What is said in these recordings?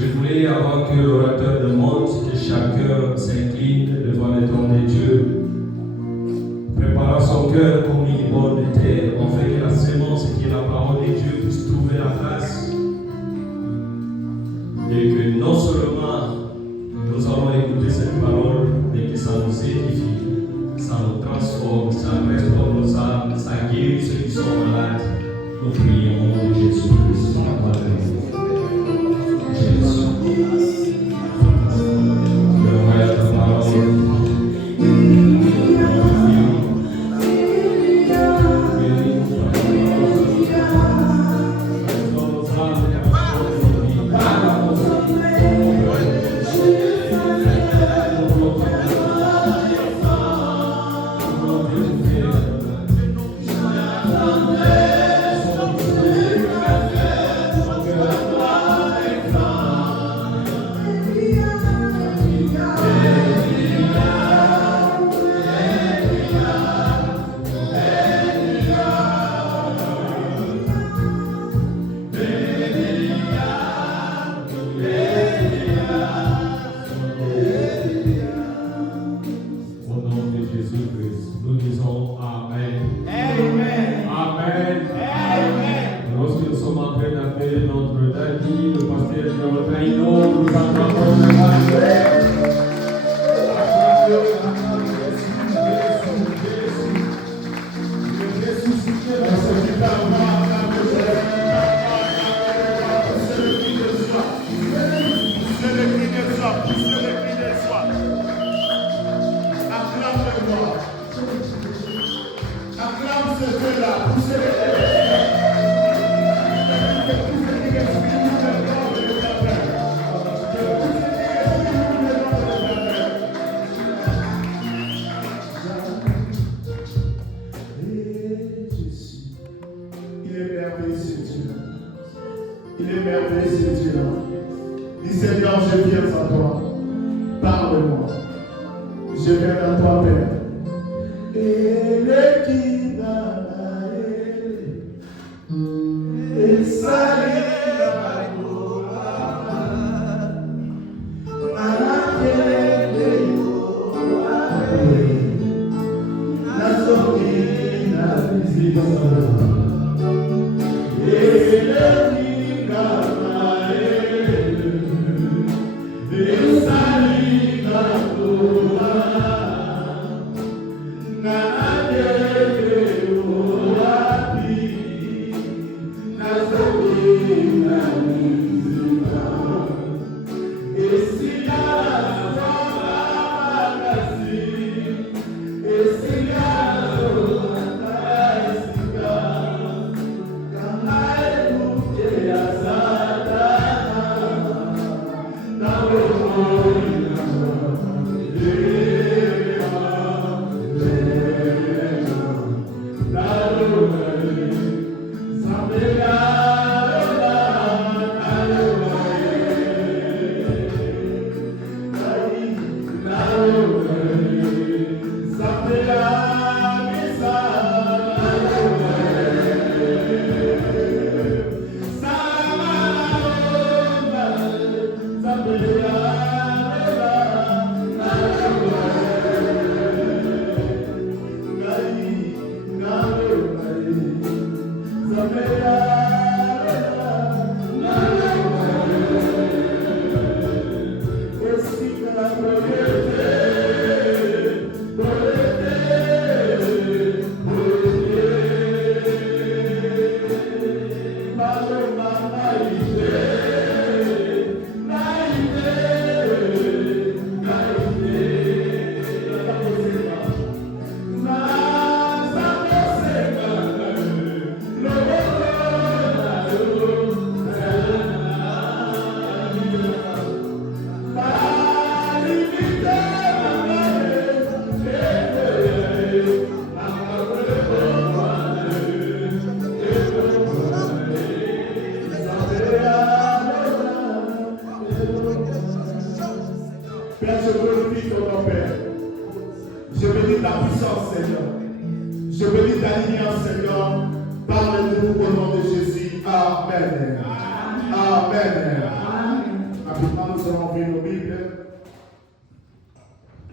Je voulais, avant que l'orateur ne monte, que chacun s'incline devant le trône de Dieu, préparant son cœur comme une bonne terre, afin que la semence qui est la parole de Dieu puisse trouver la place. Et que non seulement nous allons écouter cette parole, mais que ça nous édifie, ça nous transforme, ça restaure nos âmes, ça guérit ceux qui sont malades. Nous prions au nom de Jésus-Christ. Jésus. Le roi de ta parole.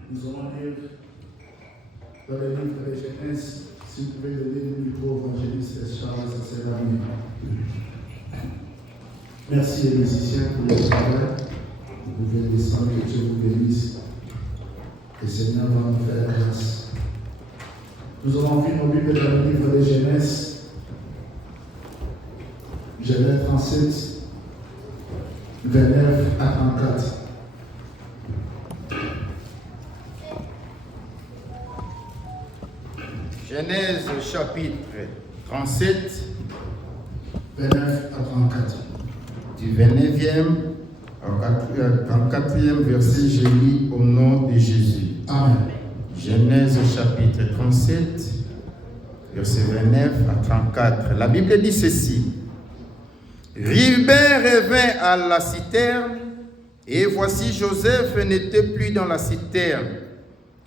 Nous allons lire dans le livre de Genèse, si vous pouvez donner le micro au évangéliste Charles, ça c'est la mienne. Merci les musiciens pour le travail. Vous pouvez descendre, que Dieu vous bénisse. Le Seigneur va nous faire grâce. Nous allons ouvrir nos Bibles dans le livre de Genèse, Genèse 37, 29 à 34. Genèse chapitre 37, 29 à 34. du 29e au 34e verset, je lis au nom de Jésus. Amen. Genèse chapitre 37, verset 29 à 34. La Bible dit ceci. Rubin revint à la citerne, et voici Joseph n'était plus dans la citerne.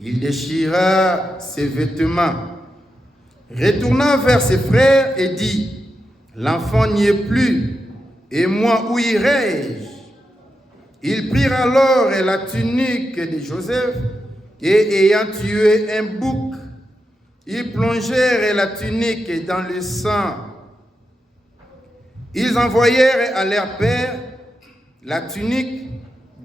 Il déchira ses vêtements, retourna vers ses frères et dit, l'enfant n'y est plus, et moi où irai-je? Ils prirent alors la tunique de Joseph, et ayant tué un bouc, ils plongèrent la tunique dans le sang. Ils envoyèrent à leur père la tunique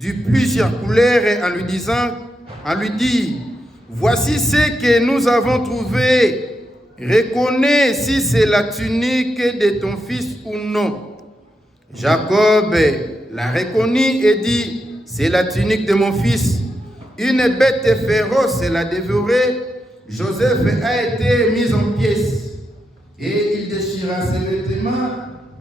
de plusieurs couleurs en lui dit, voici ce que nous avons trouvé. Reconnais si c'est la tunique de ton fils ou non. Jacob la reconnut et dit, c'est la tunique de mon fils. Une bête féroce l'a dévoré. Joseph a été mis en pièces. Et il déchira ses vêtements,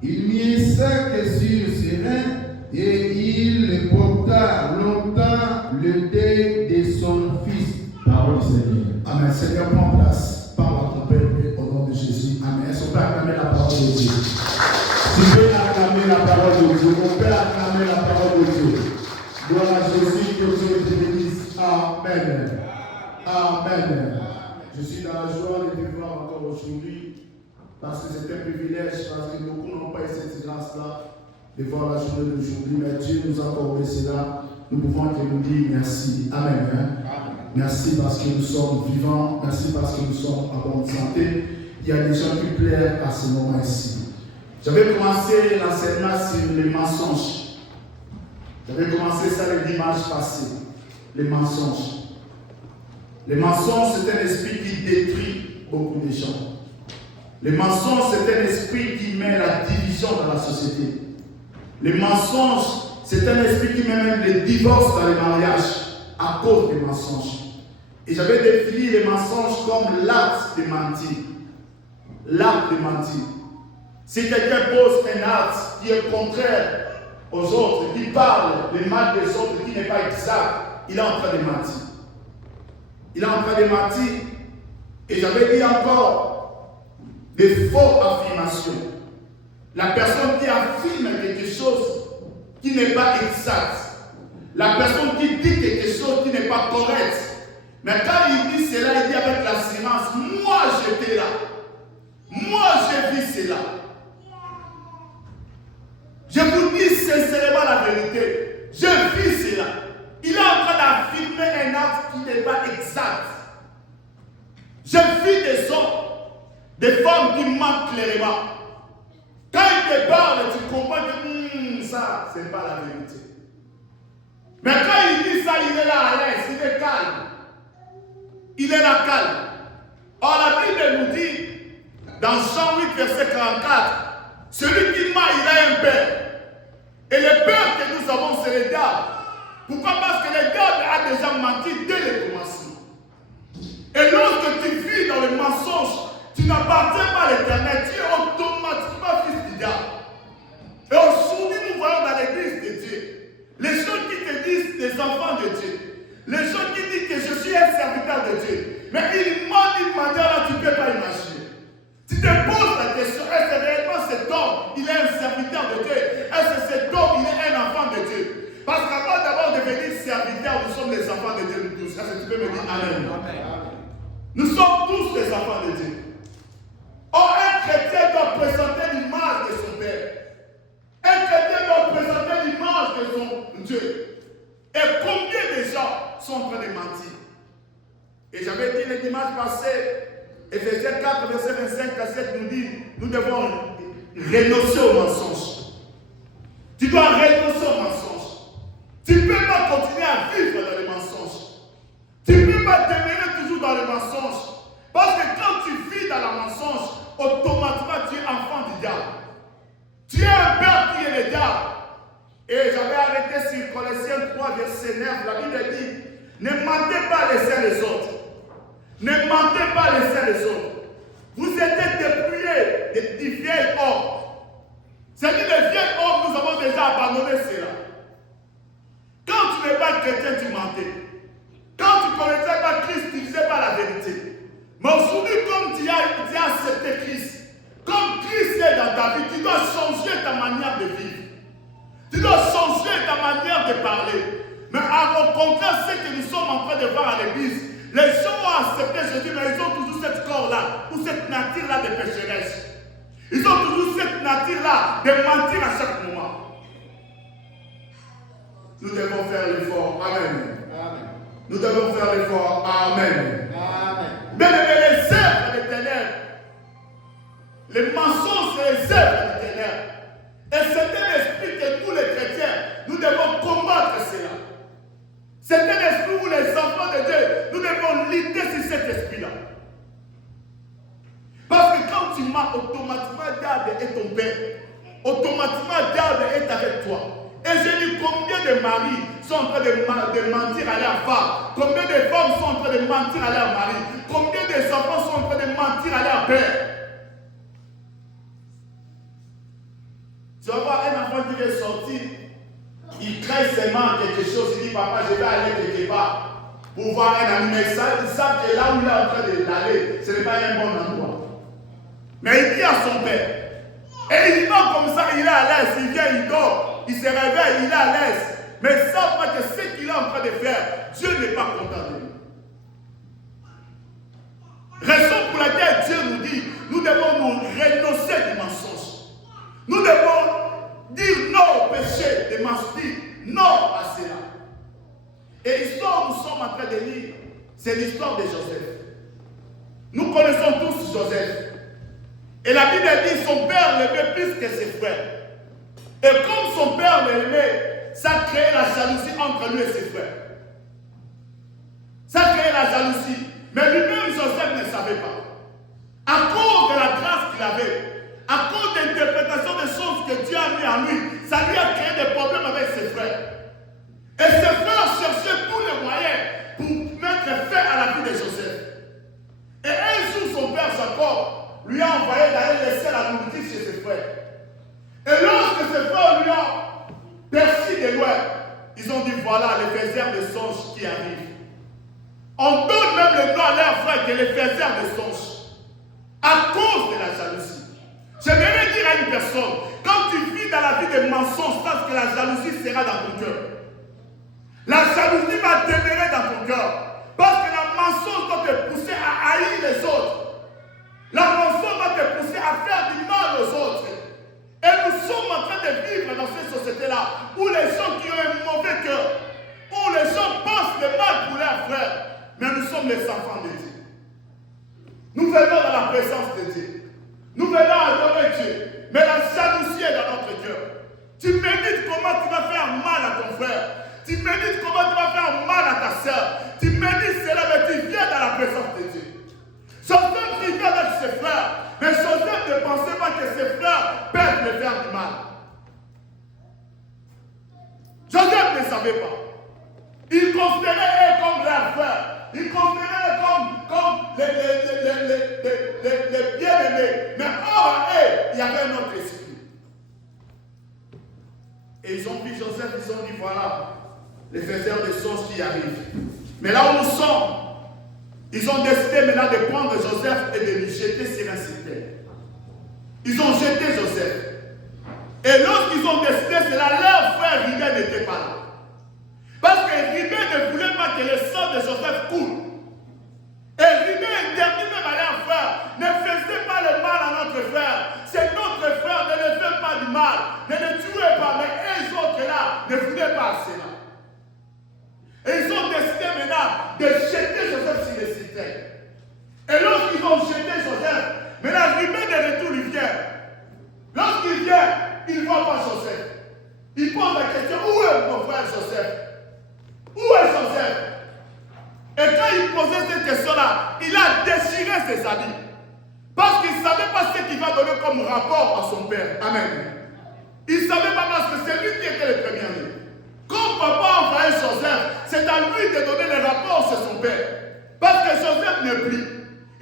il mit un sac sur ses reins, et il le porta longtemps le deuil de son fils. Parole du Seigneur. Amen. Seigneur, prends place. Parle à ton Père au nom de Jésus. Amen. Est-ce qu'on peut acclamer la parole de Dieu? Tu peux acclamer la parole de Dieu. On peut acclamer la parole de Dieu. Gloire à Jésus, que Dieu te bénisse. Amen. Amen. Je suis dans la joie de te voir encore aujourd'hui, parce que c'est un privilège, parce que beaucoup n'ont pas eu cette grâce-là de voir la journée d'aujourd'hui, mais Dieu nous a accordé cela. Nous pouvons te nous dire merci. Amen. Amen. Merci parce que nous sommes vivants. Merci parce que nous sommes en bonne santé. Il y a des gens qui pleurent à ce moment-ci. J'avais commencé l'enseignement sur les mensonges. J'avais commencé ça le dimanche passé. Les mensonges. Les mensonges, c'est un esprit qui détruit beaucoup de gens. Les mensonges, c'est un esprit qui met la division dans la société. Les mensonges, c'est un esprit qui met même les divorces dans les mariages à cause des mensonges. Et j'avais défini les mensonges comme l'acte de mentir. L'acte de mentir. Si quelqu'un pose un acte qui est contraire aux autres, qui parle le mal des autres, qui n'est pas exact, il est en train de mentir. Il est en train de mentir. Et j'avais dit encore des fausses affirmations. La personne qui affirme quelque chose qui n'est pas exact. La personne qui dit quelque chose qui n'est pas correct. Mais quand il dit cela, il dit avec l'assurance, moi j'étais là. Moi j'ai vu cela. Je vous dis sincèrement la vérité. J'ai vu cela. Il est en train d'affirmer un acte qui n'est pas exact. J'ai vu des hommes, des femmes qui mentent clairement. Quand il te parle, tu comprends que ça, ce n'est pas la vérité. Mais quand il dit ça, il est là à l'aise, il est calme. Il est là calme. Or, la Bible nous dit, dans Jean 8, verset 44, celui qui ment, il a un père. Et le père que nous avons, c'est le diable. Pourquoi? Parce que le diable a déjà menti dès le commencement. Et lorsque tu vis dans le mensonge, tu n'appartiens pas à l'éternel, tu es automatiquement fils du diable. Et aujourd'hui, nous voyons dans l'église de Dieu, les gens qui te disent des enfants de Dieu, les gens qui disent que je suis un serviteur de Dieu, mais ils mentent d'une manière là, tu ne peux pas imaginer. Tu te poses la question, est-ce que réellement cet homme, il est un serviteur de Dieu? Est-ce que cet homme, il est un enfant de Dieu? Parce qu'avant d'abord devenir serviteur, nous sommes les enfants de Dieu, nous tous. Est-ce que tu peux me dire Amen? Nous sommes tous les enfants de Dieu. Or, un chrétien doit présenter l'image de son Père. Un chrétien doit présenter l'image de son Dieu. Et combien de gens sont en train de mentir? dimanche passé, Ephésiens 4, verset 25 à 7 nous dit, nous devons renoncer au mensonge. Tu dois renoncer au mensonge. Tu ne peux pas continuer à vivre dans les mensonges. Tu ne peux pas demeurer toujours dans les mensonges. Parce que quand tu vis dans le mensonge, automatiquement tu es enfant du diable. Tu es un père qui est le diable. Et j'avais arrêté sur Colossiens 3, verset 9. La Bible dit, ne mentez pas les uns les autres. Ne mentez pas les uns les autres. Vous êtes dépouillés du vieil homme. C'est-à-dire le vieil homme, nous avons déjà abandonné cela. Quand tu n'es pas chrétien, tu mentais. Quand tu ne connaissais pas Christ, tu ne disais pas la vérité. Mais aujourd'hui, comme tu as accepté Christ, comme Christ est dans ta vie, tu dois changer ta manière de vivre. Tu dois changer ta manière de parler. Mais au contraire, ce que nous sommes en train de voir à l'église, les gens ont accepté Jésus, mais ils ont toujours cette corps-là, ou cette nature-là de pécheresse. Ils ont toujours cette nature-là de mentir à chaque moment. Nous devons faire l'effort. Amen. Amen. Nous devons faire l'effort. Amen. Amen. Bien-aimés, les œuvres des ténèbres, les mensonges et les œuvres des ténèbres. Et c'est un esprit que nous, les chrétiens, nous devons combattre cela. C'est un esprit où les enfants de Dieu, nous devons lutter sur cet esprit-là. Parce que quand tu mens, automatiquement, diable est ton père. Automatiquement, diable est avec toi. Et je dis combien de maris sont en train de mentir à leur femme. Combien de femmes sont en train de mentir à leur mari. Combien de enfants sont en train de mentir à leur père. Tu vas voir un enfant qui veut sortir. Il crée seulement quelque chose. Il dit, papa, je vais aller quelque part pour voir un ami. Mais ça, ils savent que là où il est en train d'aller, ce n'est pas un bon endroit. Mais il dit à son père. Et il dort comme ça, il est à l'aise. Il vient, il dort. Il se réveille, il est à l'aise. Mais ils ne savent pas que ce qu'il est en train de faire, Dieu n'est pas content de lui. Raison pour laquelle Dieu nous dit, nous devons nous renoncer du mensonge. Nous devons dire non au péché de mentir, non à cela. Et l'histoire que nous sommes en train de lire, c'est l'histoire de Joseph. Nous connaissons tous Joseph. Et la Bible dit son père l'aimait plus que ses frères. Et comme son père l'aimait, ça créait la jalousie entre lui et ses frères. Ça créait la jalousie. Mais lui-même, Joseph ne savait pas. À cause de la grâce qu'il avait, à cause de l'interprétation des choses que Dieu a mis en lui, ça lui a créé des problèmes avec ses frères. Et ses frères cherchaient tous les moyens pour mettre fin à la vie de Joseph. Et un jour, son père Jacob lui a envoyé d'aller laisser la nourriture chez ses frères. Et lorsque ses frères lui ont perçu de loin, ils ont dit, voilà les faiseurs de songes qui arrivent. On donne même le nom à leurs frères que les faiseurs de songes. À cause de la jalousie. J'aimerais dire à une personne, quand tu vis dans la vie des mensonges, sache que la jalousie sera dans ton cœur. La jalousie va demeurer dans ton cœur. Parce que la mensonge doit te pousser à haïr les autres. La mensonge va te pousser à faire du mal aux autres. Et nous sommes en train de vivre dans cette société-là, où les gens qui ont un mauvais cœur, où les gens pensent le mal pour leurs frères, mais nous sommes les enfants de Dieu. Nous venons dans la présence de Dieu. Nous venons adorer Dieu. Mais la jalousie est dans notre cœur. Tu médites comment tu vas faire mal à ton frère. Tu médites comment tu vas faire mal à ta soeur. Tu médites cela, mais tu viens dans la présence de Dieu. Joseph vivait avec ses frères. Mais Joseph ne pensait pas que ses frères peuvent lui faire du mal. Joseph ne savait pas. Il considérait eux comme leurs frères. Il considérait comme les bien-aimés. Mais hors eux, il y avait un autre esprit. Et ils ont vu Joseph, ils ont dit, voilà, les faiseurs de songes qui arrivent. Mais là où nous sommes, ils ont décidé maintenant de prendre Joseph et de le jeter sur un citerne. Ils ont jeté Joseph. Et lorsqu'ils ont décidé cela, leur frère Ribé n'était pas là. Parce que Ribé ne voulait pas que le sang de Joseph coule. Et Ribé interdit même à leur frère, ne faisait pas le mal à notre frère. C'est notre frère, ne le faites pas du mal. Ne le tuez pas, mais eux autres là ne voulaient pas cela. Et ils ont décidé maintenant de jeter Joseph sur le citerne. il pose la question, où est mon frère Joseph? Où est Joseph? Et quand il posait cette question-là, il a déchiré ses habits. Parce qu'il ne savait pas ce qu'il va donner comme rapport à son père. Amen. Il ne savait pas parce que c'est lui qui était le premier-né. Quand papa a envoyé Joseph, c'est à lui de donner les rapports sur son père. Parce que Joseph n'est plus.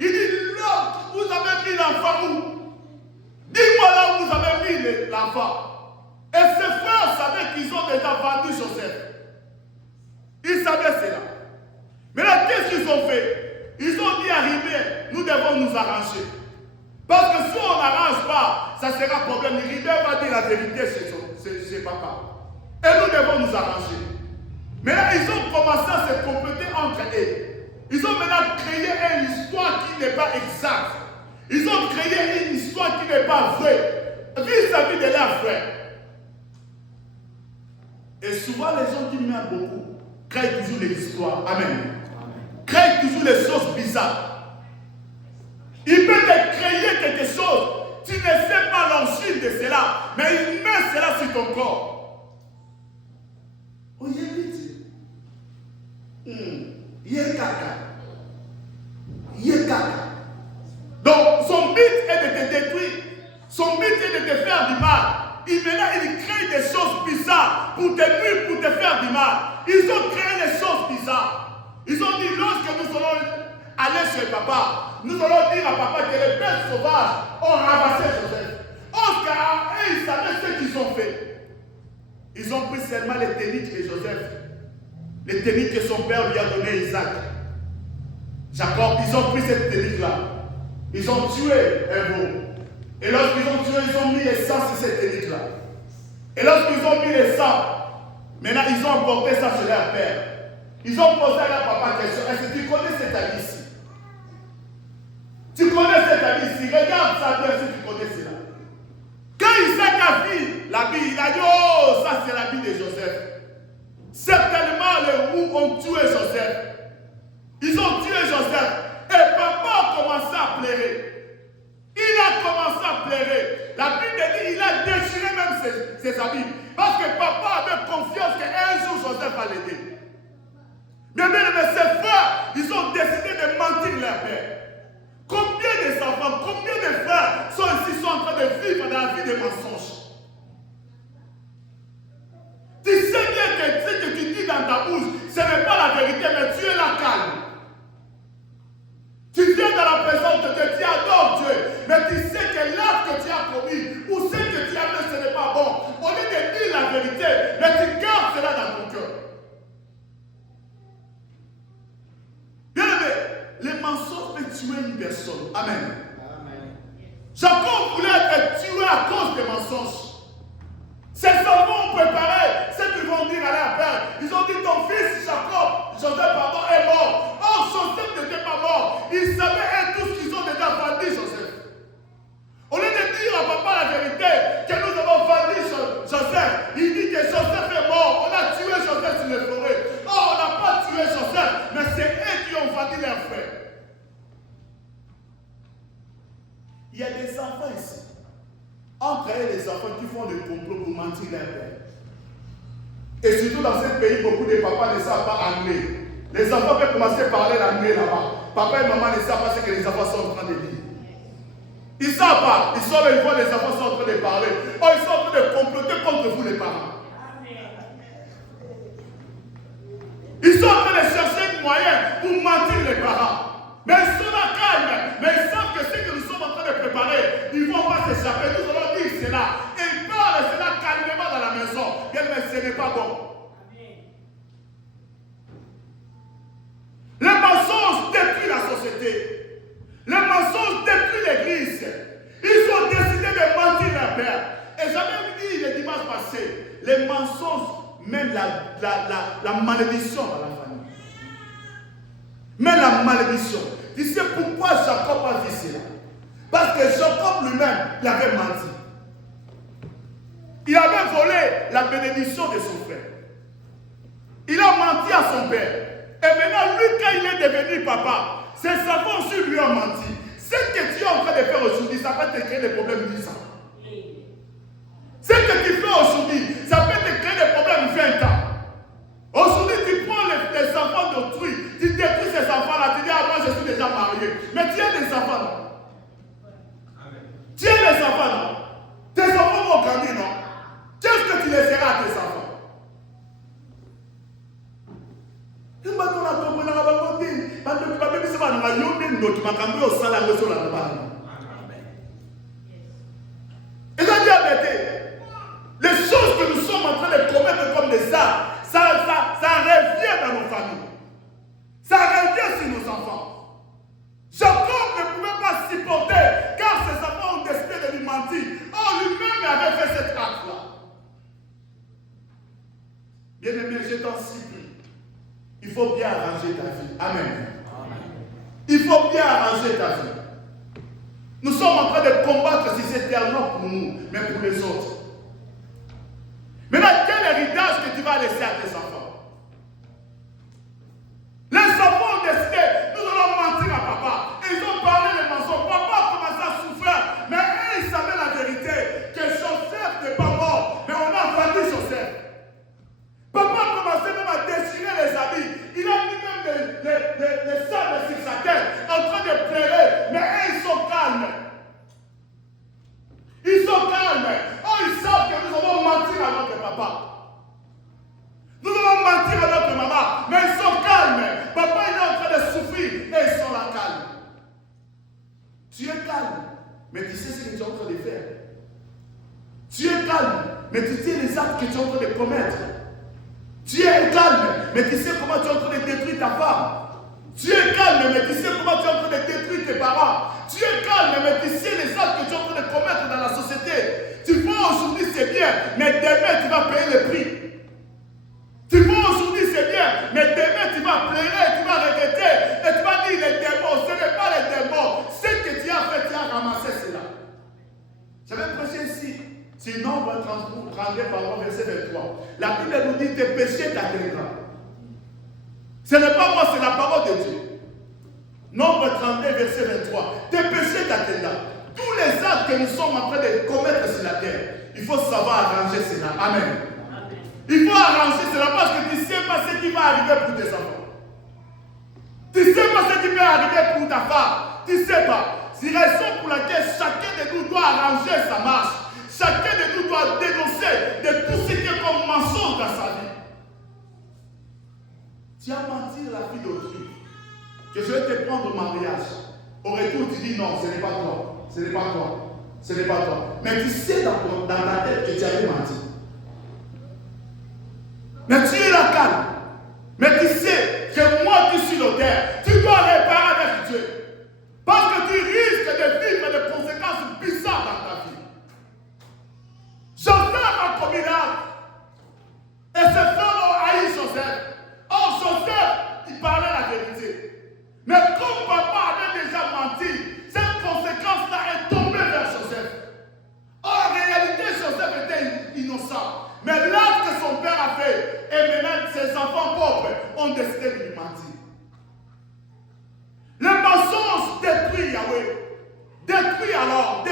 Il dit, l'autre, vous avez mis l'enfant où? Dis-moi là où vous avez mis l'enfant. Et ses frères savaient qu'ils ont déjà vendu Joseph. Ils savaient cela. Mais là, qu'est-ce qu'ils ont fait? Ils ont dit à Ribé, nous devons nous arranger. Parce que si on n'arrange pas, ça sera problème. Ribé va dire la vérité chez papa. Et nous devons nous arranger. Mais là, ils ont commencé à se compléter entre eux. Ils ont maintenant créé une histoire qui n'est pas exacte. Ils ont créé une histoire qui n'est pas vraie. Vis-à-vis de leurs frères. Et souvent, les gens qui m'aiment beaucoup créent toujours des histoires. Amen. Créent toujours des choses bizarres. Il peut te créer quelque chose. Tu ne sais pas l'origine de cela. Mais il met cela sur ton corps. Oh, il est caca. Donc, son but est de te détruire. Son but est de te faire du mal. Maintenant, il crée des choses bizarres pour te nuire, pour te faire du mal. Ils ont créé des choses bizarres. Ils ont dit, lorsque nous allons aller chez papa, nous allons dire à papa que les bêtes sauvages ont ramassé Joseph. Oscar, et ils savaient ce qu'ils ont fait. Ils ont pris seulement les techniques de Joseph. Les techniques que son père lui a donné Isaac. Jacob, ils ont pris cette technique-là. Ils ont tué un veau. Et lorsqu'ils ont tué, ils ont mis les sang sur cette technique-là. Et lorsqu'ils ont mis les sang, maintenant ils ont emporté ça chez leur père. Ils ont posé à leur papa question. Est-ce que tu connais cet habit ici? Tu connais cet habit ici? Regarde ça bien si tu connais cela. Quand Isaac a vu l'habit, il a dit, oh, ça c'est l'habit de Joseph. Certainement les roues ont tué Joseph. Ils ont tué Joseph. Et papa a commencé à pleurer. Il a commencé à pleurer. La Bible dit, il a déchiré même ses habits. Parce que papa avait confiance qu'un jour Joseph va l'aider. Mais ses frères, ils ont décidé de mentir leur père. Combien de enfants, combien de frères sont en train de vivre dans la vie des mensonges? Tu sais bien que ce que tu dis dans ta bouche, ce n'est pas la vérité, mais tu es la calme. Tu viens dans la présence de Dieu, tu adores Dieu, mais tu sais que l'acte que tu as commis, ou ce que tu as fait, ce n'est pas bon. Au lieu de dire la vérité, mais tu gardes cela dans ton cœur. Bien aimé, les mensonges peuvent tuer une personne. Amen. Jacob voulait être tué à cause des mensonges. Ses enfants ont préparé ce qu'ils vont dire à leur père. Ils ont dit, ton fils Jacob, Joseph pardon, est mort. Or, Joseph n'était pas mort. Ils savaient tous qu'ils ont déjà vendu Joseph. Au lieu de dire à papa la vérité, que nous avons vendu Joseph, il dit que Joseph est mort. On a tué Joseph sur les forêts. Or, on n'a pas tué Joseph, mais c'est eux qui ont vendu leur frère. Il y a des enfants ici. Entre eux, les enfants qui font des complots pour mentir leur père. Et surtout dans ce pays, beaucoup de papas ne savent pas anglais. Les enfants peuvent commencer à parler l'anglais là-bas. Papa et maman ne savent pas ce que les enfants sont en train de dire. Ils ne savent pas. Ils sont là, ils voient les enfants sont en train de parler. Oh, ils sont en train de comploter contre vous les parents. Ils sont en train de chercher un moyen pour mentir les parents. Mais ils sont là calmes. Mais ils savent que ce que nous sommes en train de préparer, ils ne vont pas s'échapper. Nous allons dire cela. Et ils parlent cela calmement dans la maison. Bien, mais ce n'est pas bon. Les mensonges détruisent la société. Les mensonges détruisent l'église. Ils ont décidé de mentir leur père. Et j'avais dit le dimanche passé, les mensonges, même la malédiction dans la famille. Mais la malédiction. Tu sais pourquoi Jacob a dit cela? Parce que Jacob lui-même, il avait menti. Il avait volé la bénédiction de son frère. Il a menti à son père. Et maintenant, lui, quand il est devenu papa, ses enfants aussi lui ont menti. Ce que tu es en train de faire aujourd'hui, ça va te créer des problèmes de sang. Ce que tu fais aujourd'hui, ça peut te créer Mundoki makambo au sala ngoso la baba. Et ça dit la vérité. Les choses que nous sommes en train de commettre comme des arts, ça revient dans nos familles. Ça revient sur nos enfants. Jacob ne pouvait pas supporter car ses enfants ont décidé de lui mentir. Oh, lui-même avait fait cet acte-là. Bien-aimé, je t'en supplie. Il faut bien arranger ta vie. Amen. Il faut bien arranger ta vie. Nous sommes en train de combattre si c'est tellement pour nous, mais pour les autres. Maintenant, quel héritage que tu vas laisser à tes enfants? Les enfants ont décidé, nous allons mentir à papa. Et ils ont parlé les mensonges. Papa a commencé à souffrir. Mais eux, ils savaient la vérité. Que Joseph n'est pas mort. Mais on a vendu Joseph. Papa a commencé même à déchirer les habits. Il a mis même les sables sur sa tête. En train de pleurer. Mais eux, ils sont calmes. Ils sont calmes. Oh, ils savent que nous allons mentir à notre papa. Nous allons mentir à notre maman. Mais ils sont calmes. Papa, il est en train de souffrir. Et ils sont là calmes. Tu es calme. Mais tu sais ce que tu es en train de faire. Tu es calme. Mais tu sais les actes que tu es en train de commettre. Tu es calme. Mais tu sais comment tu es en train de détruire ta femme. Tu es calme. Mais tu sais comment tu es en train de détruire tes parents. Tu es calme, mais tu sais les actes que tu es en train de commettre dans la société. Tu vois aujourd'hui c'est bien, mais demain tu vas payer le prix. Tu vois aujourd'hui c'est bien, mais demain tu vas pleurer, tu vas regretter, et tu vas dire les démons, ce n'est pas les démons. Ce que tu as fait, tu as ramassé cela. J'avais prêché ici, c'est Nombre 32, verset 23. La Bible nous dit tes péchés t'atteindront. Ce n'est pas moi, c'est la parole de Dieu. Nombre 32, verset 23. Tes péchés t'atteindront. Tous les actes que nous sommes en train de commettre sur la terre, il faut savoir arranger cela. Amen. Il faut arranger cela parce que tu ne sais pas ce qui va arriver pour tes enfants. Tu ne sais pas ce qui va arriver pour ta femme. Tu ne sais pas. C'est la raison pour laquelle chacun de nous doit arranger sa marche. Chacun de nous doit dénoncer de tout ce qui est comme mensonge dans sa vie. Tu as menti la vie d'autrui. Que je vais te prendre au mariage. Au retour, tu dis non, ce n'est pas toi. Ce n'est pas toi. Ce n'est pas toi. Mais tu sais dans ta tête que tu avais menti. Mais tu es là calme. Mais tu sais que moi qui suis l'auteur, tu dois réparer avec Dieu. Parce que tu risques de vivre des conséquences bizarres dans ta vie. Joseph a commis l'acte. Et ses frères ont haï Joseph. Or, Joseph, il parlait la vérité. Mais comme papa avait déjà menti, cette conséquence-là est tombée vers Joseph. Or, en réalité, Joseph était innocent. Mais l'acte que son père a fait, et maintenant ses enfants pauvres ont décidé de lui mentir. Le mensonge détruit Yahweh. Détruit alors.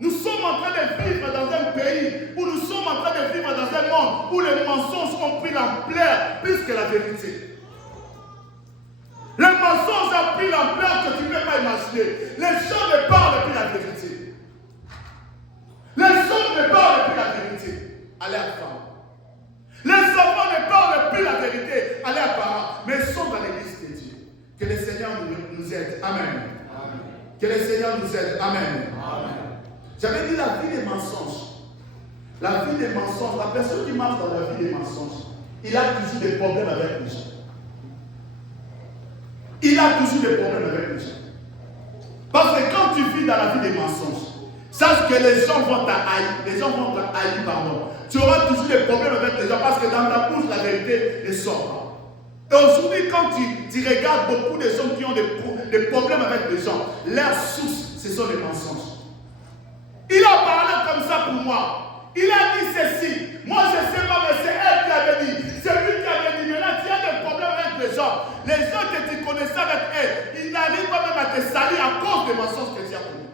Nous sommes en train de vivre dans un pays où nous sommes en train de vivre dans un monde où les mensonges ont pris l'ampleur plus que la vérité. Le mensonge a pris l'ampleur que tu ne peux pas imaginer. Les gens ne parlent plus la vérité. Les hommes ne parlent plus la vérité à leurs femmes. Les enfants ne parlent plus la vérité à leurs parents. Mais ils sont dans l'église de Dieu. Que le Seigneur nous aide. Amen. Amen. Que le Seigneur nous aide. Amen. Amen. J'avais dit la vie des mensonges. La vie des mensonges. La personne qui marche dans la vie des mensonges, il a toujours des problèmes avec les gens. Il a toujours des problèmes avec les gens. Parce que quand tu vis dans la vie des mensonges, sache que les gens vont t'haïr, pardon. Tu auras toujours des problèmes avec les gens parce que dans ta bouche, la vérité ne sort pas. Et aujourd'hui, quand tu regardes beaucoup de gens qui ont des problèmes avec les gens, leur source, ce sont les mensonges. Il a parlé comme ça pour moi. Il a dit ceci. Moi, je ne sais pas, mais c'est elle qui avait dit. C'est lui qui avait dit. Maintenant, tu as des problèmes avec les gens. Les gens que tu connaissais avec eux, ils n'arrivent pas même à te salir à cause des mensonges que tu as commis.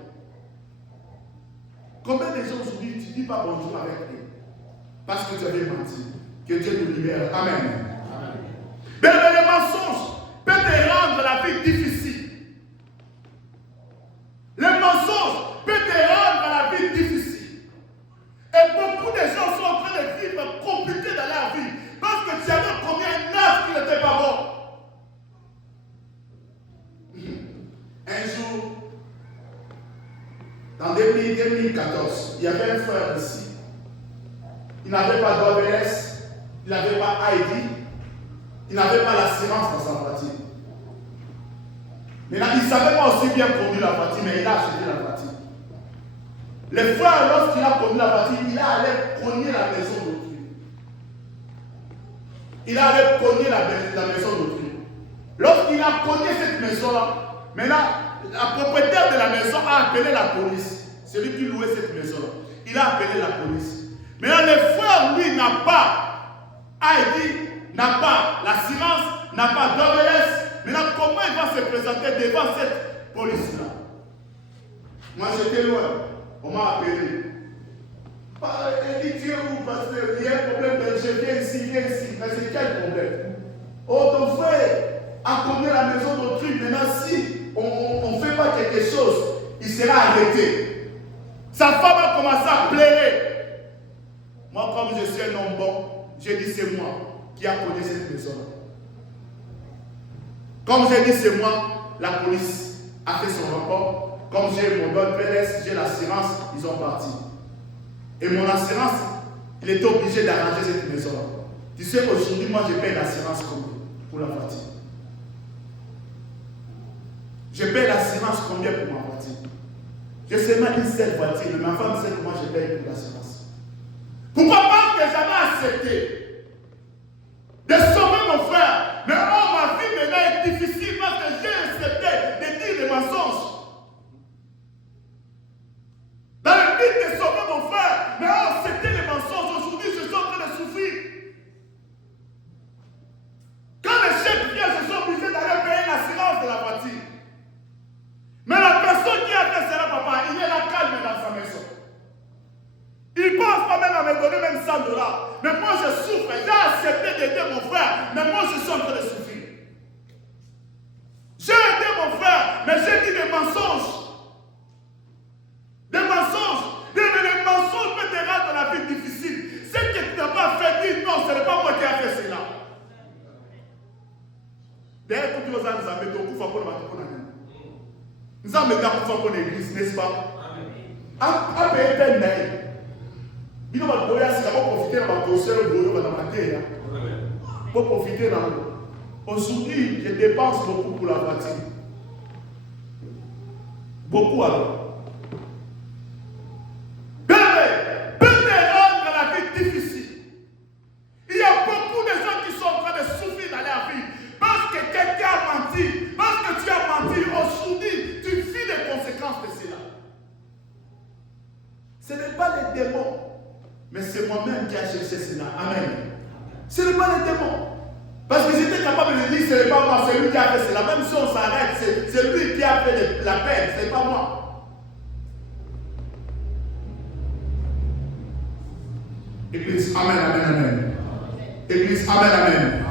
Combien de gens aujourd'hui, tu ne dis pas bonjour avec eux parce que tu avais menti. Que Dieu nous libère. Amen. Amen. Mais les mensonges peuvent te rendre la vie difficile. Les mensonges peuvent te rendre la vie difficile. Et beaucoup de gens sont en train de vivre compliqué dans leur vie parce que tu avais commis un acte qui n'était pas bon. 2014, il y avait un frère ici. Il n'avait pas d'OBS, il n'avait pas ID, il n'avait pas l'assurance dans sa voiture. Maintenant, il ne savait pas aussi bien conduire la voiture, mais il a acheté la voiture. Le frère, lorsqu'il a conduit la voiture, il a allé cogner la maison d'autrui. Il a allé cogner la maison d'autrui. Lorsqu'il a cogné cette maison-là, maintenant, la propriétaire de la maison a appelé la police. Celui qui louait cette maison-là. Il a appelé la police. Maintenant, le frère, lui, n'a pas ID, n'a pas l'assurance, n'a pas d'OBS. Maintenant, comment il va se présenter devant cette police-là? Moi, j'étais loin. On m'a appelé. Il dit, Dieu, parce qu'il y a un problème, je viens ici. Mais c'est quel problème? Oh, ton frère a condamné la maison d'autrui. Maintenant, si on ne fait pas quelque chose, il sera arrêté. Sa femme a commencé à pleurer. Moi, comme je suis un homme bon, j'ai dit c'est moi qui a connu cette maison-là. Comme j'ai dit c'est moi, la police a fait son rapport. Comme j'ai mon bon PLS, j'ai l'assurance, ils ont parti. Et mon assurance, il était obligé d'arranger cette maison-là. Tu sais, aujourd'hui, moi, je paye l'assurance pour la voiture. Je paye l'assurance combien pour ma voiture? J'ai seulement une seule voiture, mais ma femme sait comment je paye pour l'assurance. Pourquoi pas que j'avais accepté de sauver mon frère? Mais oh, ma vie maintenant est difficile parce que j'ai accepté de dire des mensonges. Dans le but de sauver mon frère, mais oh, c'était les mensonges. Aujourd'hui, je suis en train de souffrir. Quand le chef vient, je suis obligé d'aller payer l'assurance de la voiture. Mais la personne qui a fait cela, papa, il est là calme dans sa maison. Il ne pense pas même à me donner même $100. Mais moi, je souffre. J'ai accepté d'aider mon frère, mais moi, je suis en train de souffrir. J'ai aidé mon frère, mais j'ai dit des mensonges. Des mensonges. Les mensonges peuvent te rendre dans la vie difficile. Ce que tu n'as pas fait, dis non, ce n'est pas moi qui ai fait cela. D'ailleurs, tout le monde nous a mis au coup, nous avons mis au coup l'église, n'est-ce pas? À payer peine d'ailleurs. Il va profiter de ma concert dans ma terre. Pour profiter dans l'eau. Aujourd'hui, je dépense beaucoup pour la voiture. Beaucoup alors. Il y a beaucoup de gens qui sont en train de souffrir dans leur vie parce que quelqu'un a menti, parce que tu as menti. Aujourd'hui, tu vis les conséquences de cela. Ce n'est pas les démons, mais c'est moi-même qui ai cherché cela. Amen. Ce n'est pas les démons. Parce que j'étais capable de dire, ce n'est pas moi, c'est lui qui a fait cela. Même si on s'arrête, c'est lui qui a fait la peine, ce n'est pas moi. Église, amen, amen, amen. Église, amen, amen.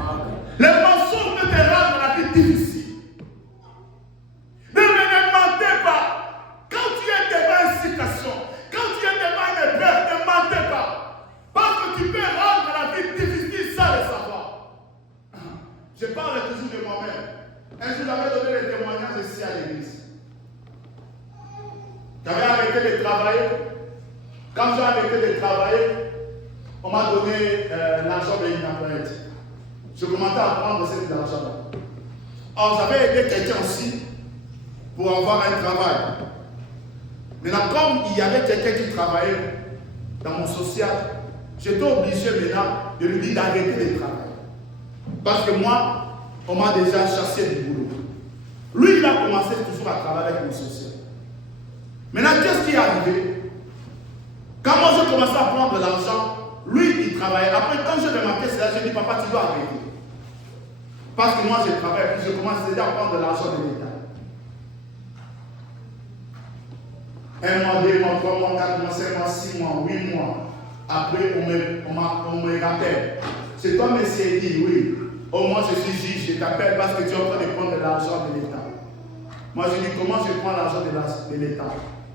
Les mensonges peuvent te rendre la vie difficile. Mais ne mentez pas. Quand tu es devant une situation, quand tu es devant une épreuve, ne mentez pas. Parce que tu peux rendre la vie difficile sans le savoir. Je parle toujours de moi-même. Un jour, j'avais donné les témoignages ici à l'église. J'avais arrêté de travailler. Quand j'ai arrêté de travailler, on m'a donné l'argent de l'Internet. Je commençais à prendre cet argent-là. Alors j'avais aidé quelqu'un aussi pour avoir un travail. Maintenant, comme il y avait quelqu'un qui travaillait dans mon social, j'étais obligé maintenant de lui dire d'arrêter de travailler. Parce que moi, on m'a déjà chassé du boulot. Lui, il a commencé toujours à travailler avec mon social. Maintenant, qu'est-ce qui est arrivé? Quand moi j'ai commencé à prendre de l'argent, lui, il travaillait. Après, quand j'ai remarqué cela, j'ai dit, papa, tu dois arrêter. Parce que moi, je travaille, puis je commence déjà à prendre de l'argent de l'État. 1 mois, 2 mois, 3 mois, 4 mois, 5 mois, 6 mois, 8 mois. Après, on me rappelle. C'est toi, monsieur, dit, oui. Oh, moi, je suis juge, je t'appelle parce que tu es en train de prendre de l'argent de l'État. Moi, je dis, comment je prends l'argent de l'État?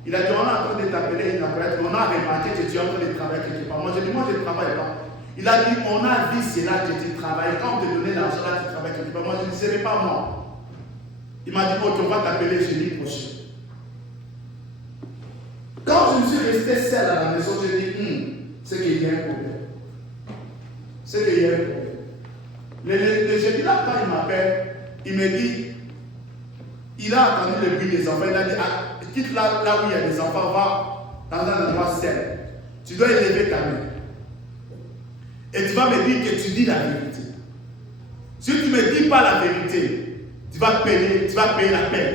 Il a dit, on est en train de t'appeler, on a remarqué que tu es en train de travailler quelque part. Moi, je dis, moi, je ne travaille pas. Il a dit, on a vu cela que tu travailles. Quand on te donnait l'argent, là, tu travailles quelque part. Moi, je dis, ce n'est pas moi. Il m'a dit, oh, on va t'appeler jeudi prochain. Quand je me suis resté seul à la maison, j'ai dit, c'est qu'il y a un problème. C'est qu'il y a un problème. Le jeudi là, quand il m'appelle, il me dit, il a attendu le bruit des enfants, il a dit, quitte là où il y a des enfants, va dans un endroit seul. Tu dois élever ta main. Et tu vas me dire que tu dis la vérité. Si tu ne me dis pas la vérité, tu vas payer la peine.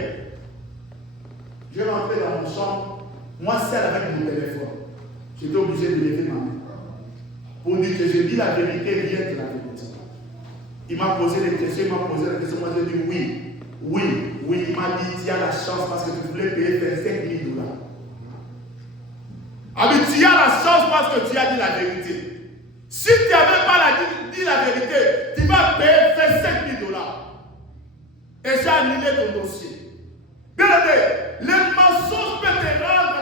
Je vais rentrer dans mon chambre, moi seul avec mon téléphone. J'étais obligé de lever ma main. Pour dire que je dis la vérité, rien que la vérité. Il m'a posé des questions, moi j'ai dit oui. Il m'a dit, tu as la chance parce que tu voulais payer 25 000 $. Ah mais tu as la chance parce que tu as dit la vérité. Si tu n'avais pas dit la vérité, tu vas payer 25 000 $. Et j'ai annulé ton dossier. Bien aimé, les mensonges peuvent te rendre